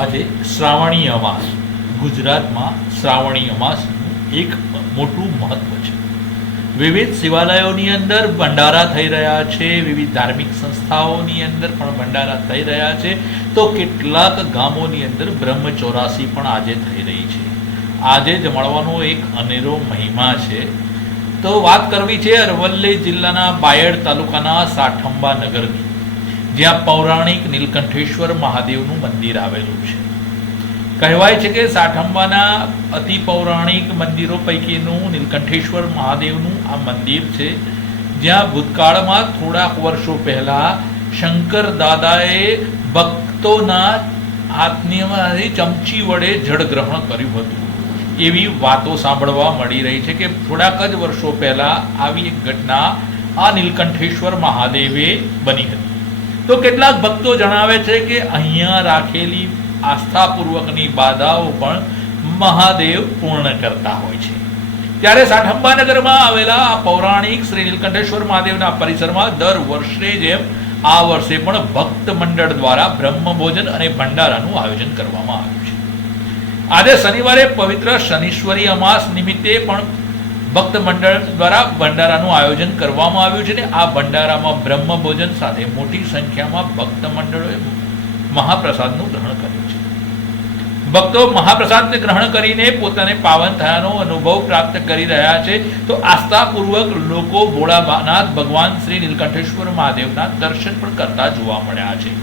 આજે શ્રાવણી અમાસ ગુજરાતમાં શ્રાવણી અમાસનું એક મોટું મહત્વ છે. વિવિધ શિવાલયોની અંદર ભંડારા થઈ રહ્યા છે, વિવિધ ધાર્મિક સંસ્થાઓની અંદર પણ ભંડારા થઈ રહ્યા છે, તો કેટલાક ગામોની અંદર બ્રહ્મચોરાસી પણ આજે થઈ રહી છે. આજે જમાડવાનો એક અનેરો મહિમા છે. તો વાત કરવી છે અરવલ્લી જિલ્લાના બાયડ તાલુકાના સાઠંબા નગરની, જ્યાં પૌરાણિક નીલકંઠેશ્વર મહાદેવનું મંદિર આવેલું છે. કહેવાય છે કે સાઠંબાના અતિ પૌરાણિક મંદિરો પૈકીનું નીલકંઠેશ્વર મહાદેવનું આ મંદિર છે, જ્યાં ભૂતકાળમાં થોડાક વર્ષો પહેલા શંકર દાદાએ ભક્તોના હાથની ચમચી વડે જળ ગ્રહણ કર્યું હતું. એવી વાતો સાંભળવા મળી રહી છે કે થોડાક જ વર્ષો પહેલા આવી એક ઘટના આ નીલકંઠેશ્વર મહાદેવે બની હતી. તો કેટલાક ભક્તો જણાવે છે કે અહીંયા રાખેલી આસ્થાપૂર્વકની બાધાઓ પણ મહાદેવ પૂર્ણ કરતા હોય છે. ત્યારે સાઠંબા નગરમાં આવેલા આ પૌરાણિક શ્રી નીલકંઠેશ્વર મહાદેવના પરિસરમાં દર વર્ષે જેમ આ વર્ષે પણ ભક્ત મંડળ દ્વારા બ્રહ્મભોજન અને ભંડારાનું આયોજન કરવામાં આવ્યું છે. આજે શનિવારે પવિત્ર શનીશ્વરી અમાસ નિમિત્તે પણ ભક્ત મંડળ દ્વારા ભંડારાનું આયોજન કરવામાં આવ્યું છે. આ ભંડારામાં બ્રહ્મભોજન સાથે મોટી સંખ્યામાં ભક્ત મંડળોએ મહાપ્રસાદનું ગ્રહણ કર્યું છે. ભક્તો મહાપ્રસાદને ગ્રહણ કરીને પોતાને પાવન થયાનો અનુભવ પ્રાપ્ત કરી રહ્યા છે. તો આસ્થાપૂર્વક લોકો ભોળાનાથ ભગવાન શ્રી નીલકંઠેશ્વર મહાદેવના દર્શન પણ કરતા જોવા મળ્યા છે.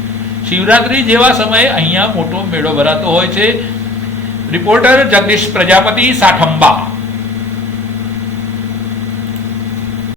શિવરાત્રી જેવા સમયે અહીંયા મોટો મેળો ભરાતો હોય છે. રિપોર્ટર જગદીશ પ્રજાપતિ, સાઠંબા.